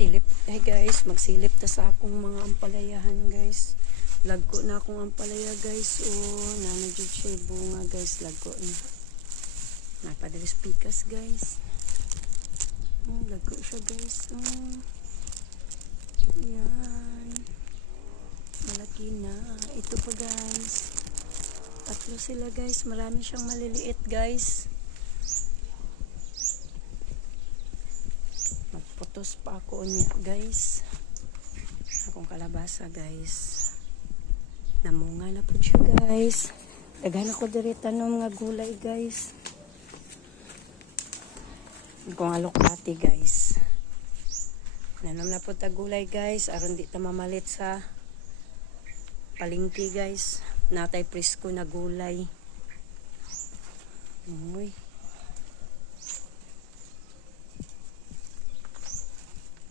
Silip, hey guys, magsilip ta sa akong mga ampalayahan guys. Lagko na akong ampalaya guys. Oh, nanadjud siya bunga guys, lagko na. Napadalis pikas guys. Oh, lagko siya guys. Oh. Yan. Malaki na. Ito pa guys. Tatlo sila guys. Marami siyang maliliit guys. Magputos pa ako niya guys. Akong kalabasa guys. Namunga na po siya guys. Daghan ako diri tanom nga gulay guys. Kung alokati guys. Nanom na po ta gulay guys. Aron di ta mamalit sa palengke guys. Natay presko na gulay. Uy.